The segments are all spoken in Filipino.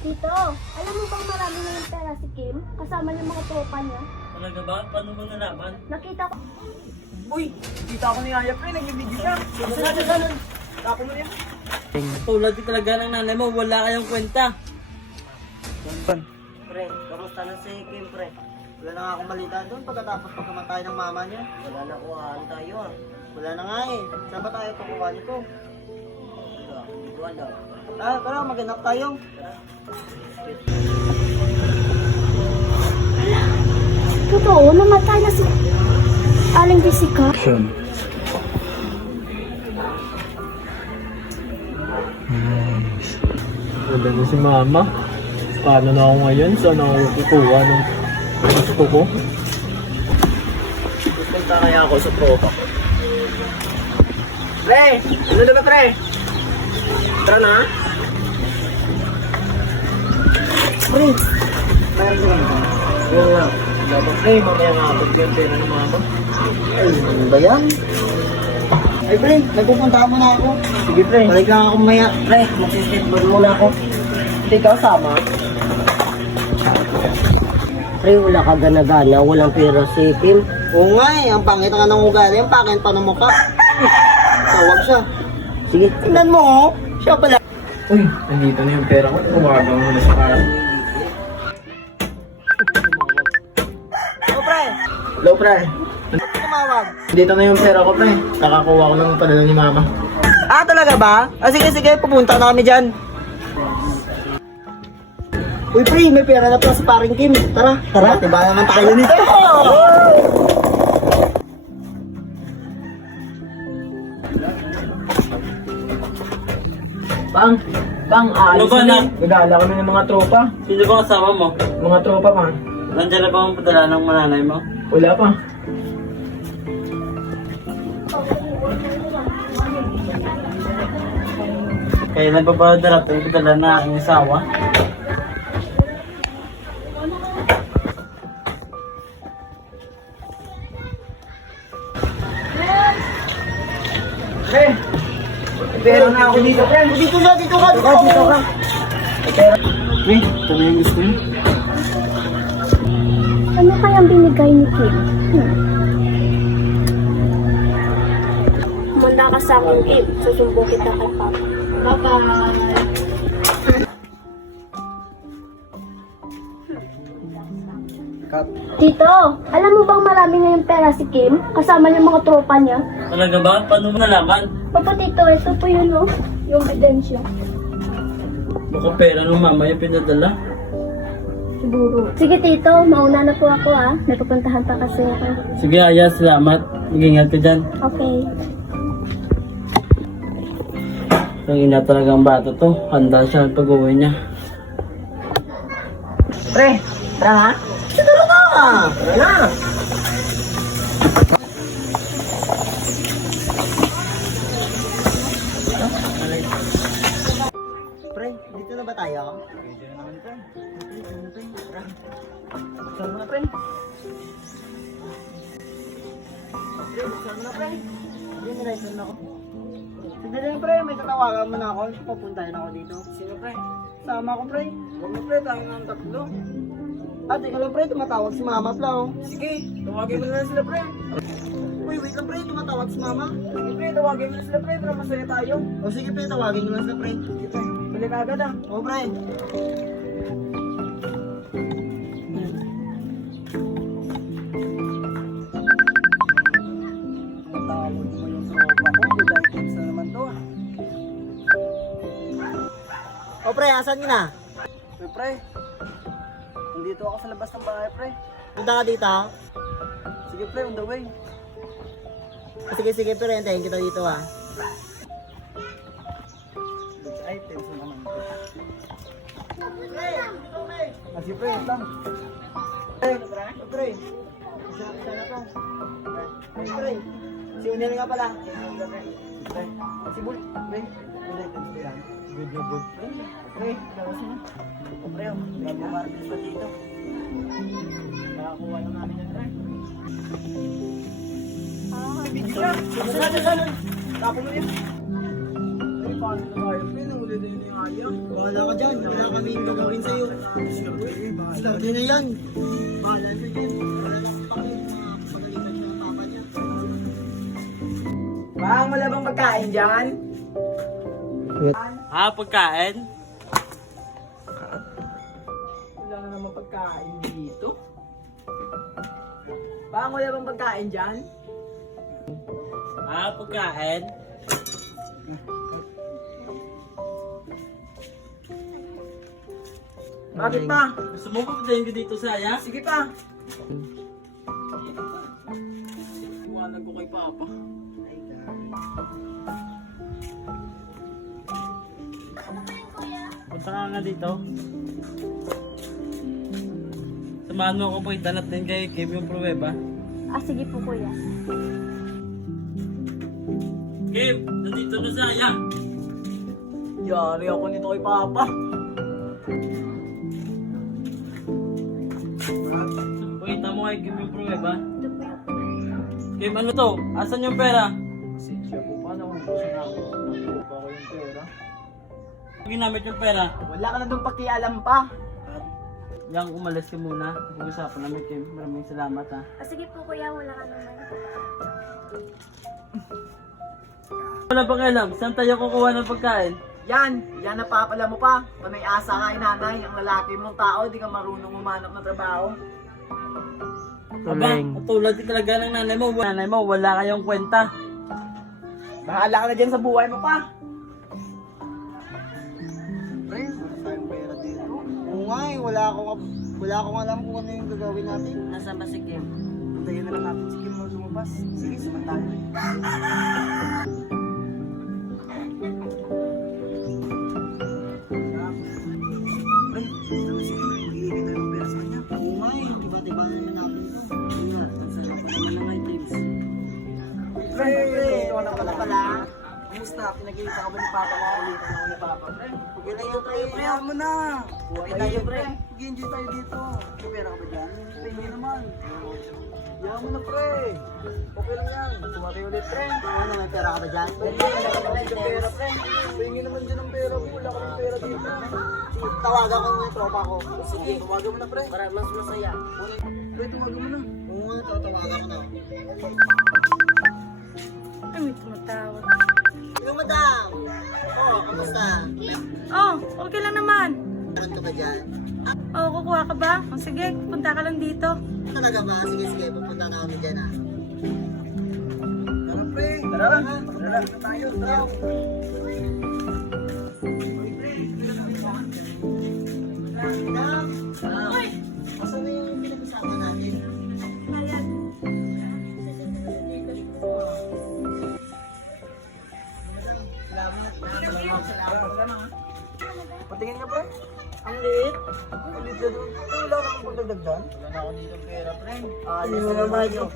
Tito, alam mo bang marami na yung pera si Kim? Kasama yung mga tropa niya. Talaga ba? Paano mo nalaman? Nakita ko. Uy, kita ko ni Aya pre, nag-video siya. Sana. Tapo mo rin. Tulad din talaga ng nanay mo, wala kayong kwenta. Pre, kamusta na si Kim pre? Wala na nga akong balita doon pagkatapos pagkamatay ng mama niya. Wala na kuhaan tayo ah. Wala na nga eh. Saan ba tayo kukuha nito? Hindi ko alam. Tara, mag-ganap tayo. Totoo, namatay na si Aling Jessica. Wala na si mama. Paano na ako ngayon? Saan ako kukuha ng gusto ko? Punta kaya ako sa tropa ko. Pre! Ano na ba pre? Tara na. Pre! Tara na. Oo nga. Dapat pre, mamaya nga ako yung pera ng mama. Ay, ano ba yan? Ay pre, nagpupunta mo na ako. Sige pre. Balik lang ako maya. Pre, magsisitball muna ako. Hindi ka kasama. Pre, wala ka gana-gana, walang pera si Kim. Oo nga eh, ang pangit nga ng ugali, ang pangit pa ng mukha. Tawag siya. Sige, Tingnan mo oh, siya pala. Uy, nandito na yung pera ko. Tumagang mo na sa kara. Oh pre, Hello pre. tumawag. Nandito na yung pera ko pre. Nakakuha ko ng padala ni mama. Ah, talaga ba? Ah, sige, pupunta na kami dyan. Uy pre, may pera na pala sa paring Kim. Tara, tibayan naman tayo nito. Bang, Ano ba, nak? Nagala kami ng mga tropa. Sino ba kasama mo? Mga tropa pa. Nandiyan na ba ang padala ng mananay mo? Wala pa. Kailan pa ba darating yung padala na aking asawa? Pre! Pera na ako dito pre. Dito ka. Dito ka. Pre, ito na yung gusto yun. Ano kayang binigay ni Kim? Manda ka sa akin, Kim. Susumbong kita kay Papa. Bye-bye. Tito, alam mo bang marami na yung pera si Kim? Kasama yung mga tropa niya. Talaga ba? Paano mo nalaman? Papa Tito, ito po yun oh. Yung ebidensya. Baka pera ng mama yung pinadala. Siguro. Sige Tito, mauna na po ako ah. May pupuntahan pa kasi ako. Sige Aya, salamat. Mag-ingat ka dyan. Okay. Ang ina talaga ang bata to. Handa siya pag-uwi niya. Pre, tara ha? Siguro ka! Tara na! Pre, dito na ba tayo? Dito na naman pre. Tara. Buksan mo na pre. Pre, buksan mo na pre. Hindi na rin ako. Sige lang pre, may tatawagan mo na ako. Papuntahin ako dito. Sino pre? Sama ko pre. Huwag mo pre, tayo ng tatlo. Ah, teka lang pre, tumatawag si mama pala oh. Sige, tawagin mo na lang sila pre. Uy, wait lang pre, tumatawag si mama. Sige pre, tawagin mo na sila pre, para masaya tayo. O sige pre, tawagin mo na sila pre. Sige pre, balik agad ah. O pre. Natawag mo yung tropa ko, good items na naman to ah. O pre, asan ka na? Uy pre, nandito ako sa labas ng bahay pre. Punta ka dito? Sige pre, on the way. Sige pre, hintayin kita dito ah. Good items na naman to. Sige pre, ito lang. Pre, sana to. Pre, si Unel nga pala. Pre, si Bull. Pre, good items yan. Good na good. Pre, gawas mo. Pre, bago marbles pa dito. Nakakuha na namin yan, pre. Video siya. Sana. Tapo mo yun. Ay, paano na tayo? Pre, nahuli na yun yung Sayang. Bahala ka dyan. Wala kami yung gagawin sa'yo. Start na yan. Bahala ka dyan. Wala lang kami pagalitan ng papa niya. Bang, wala bang pagkain dyan? Pagkain? Wala na naman pagkain dito. Bang, wala bang pagkain dyan? Pagkain? Bakit pa? Gusto mo pagdahin ko dito, Saya? Sige pa. Iwanan ko kay Papa. Punta ka nga dito. Samahan mo ako po, itanat din kay Kim yung pruweba. Sige po kuya. Kim, nandito na Saya. Yari ako nito kay Papa. Pakita mo kay Kim yung pruweba. Ito po yung Kim, ano to? Asan yung pera? Pasensya po, paano kung gusto na ako? Nakuha ko yung pera. Ginamit yung pera. Wala ka na doon pakialam pa. Yang umalis ka muna. Pag-usapan namin, Kim. Maraming salamat ha. sige po kuya, wala ka naman. Wala pang alam, saan tayo kukuha ng pagkain? Yan napapala mo pa. Panay asa ka nanay, ang lalaki mong tao, di ka marunong umanap ng trabaho. Aba, katulad din talaga ng nanay mo. Nanay mo, wala kayong kwenta. Bahala ka na dyan sa buhay mo pa. Pre, wala tayong pera dito. Oo nga eh, wala akong alam kung ano yung gagawin natin. Nasaan ba si Kim? Puntayin na lang natin si Kim na lumabas. Sige, samantala. Pre, sana si Kim magiging tayo ng pera sa kanya. Oo nga eh, diba naman natin ito. Oo nga, ang sarap pa naman ng items. Pre, ito ka na pala. Kumusta? Pinag-iita ka ba ni Papa? Maulitan ako ni Papa, pre. Okay na yun, pre. Ayaw mo na. Okay na yun, pre. Mag-enjoy tayo dito. May pera ka ba dyan? Hindi naman. Ayaw mo na, pre. Okay lang yan. Sumati ulit, pre. Ano, may pera ka ba dyan? Hindi naman dyan pera, pre. Pahingin naman dyan ang pera. Wala ka ng pera dito. Tawagan ko yung tropa ko. Sige, tawagan mo na, pre. Para mas masaya. Pre, tawagan mo na. Oo nga, tawagan mo na. Ay, may tumatawag. Yung madam! Oh, kamusta? Okay lang naman. Punto ka dyan? Kukuha ka ba? Sige, punta ka lang dito. Talaga ba? Sige, pupunta na kami dyan ah. Tara pre! Tara! Tara na tayo! Tara! Madam! Asan na yung pinag-usapan natin? Patingin nga pre. Ang liit. Ang liit na doon. Wala na akong pagdagdag dyan. Wala na ako dito pera pre. Ano mo naman yun?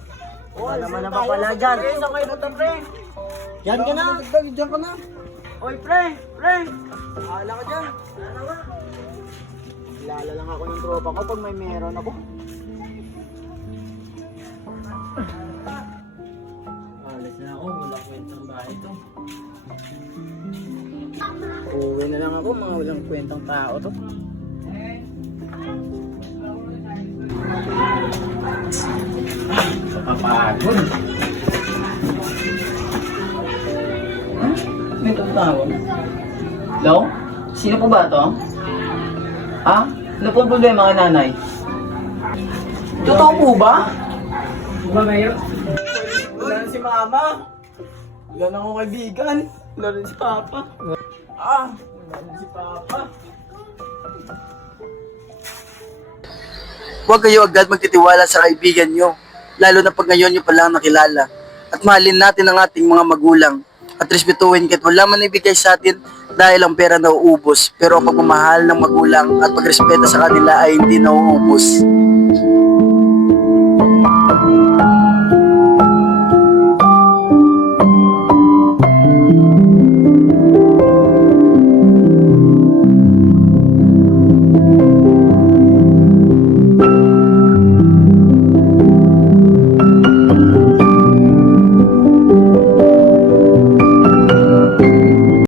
Wala naman na papala dyan. Pre, saan kayo punta pre? Diyan ka na. Diyan ka na. Oy pre. Hala ka dyan. Kilala lang ako ng tropa ko pag may meron ako. Alis na ako, wala kwentang bahay to. Uwi na lang ako, mga walang kwentang tao to. Kapagod. May tatawag. Hello? Sino po ba to? Ano po ang problema kay nanay? Totoo po ba? Ba mayor? Wala rin si mama. Wala na akong kaibigan. Wala rin si papa. Wala rin si papa. Huwag kayo agad magtitiwala sa kaibigan nyo, lalo na pag ngayon nyo palang nakilala. At mahalin natin ang ating mga magulang at respetuhin kahit wala man ibigay sa atin dahil ang pera nauubos. Pero ang pagmamahal ng magulang at pagrespeto sa kanila ay hindi nauubos.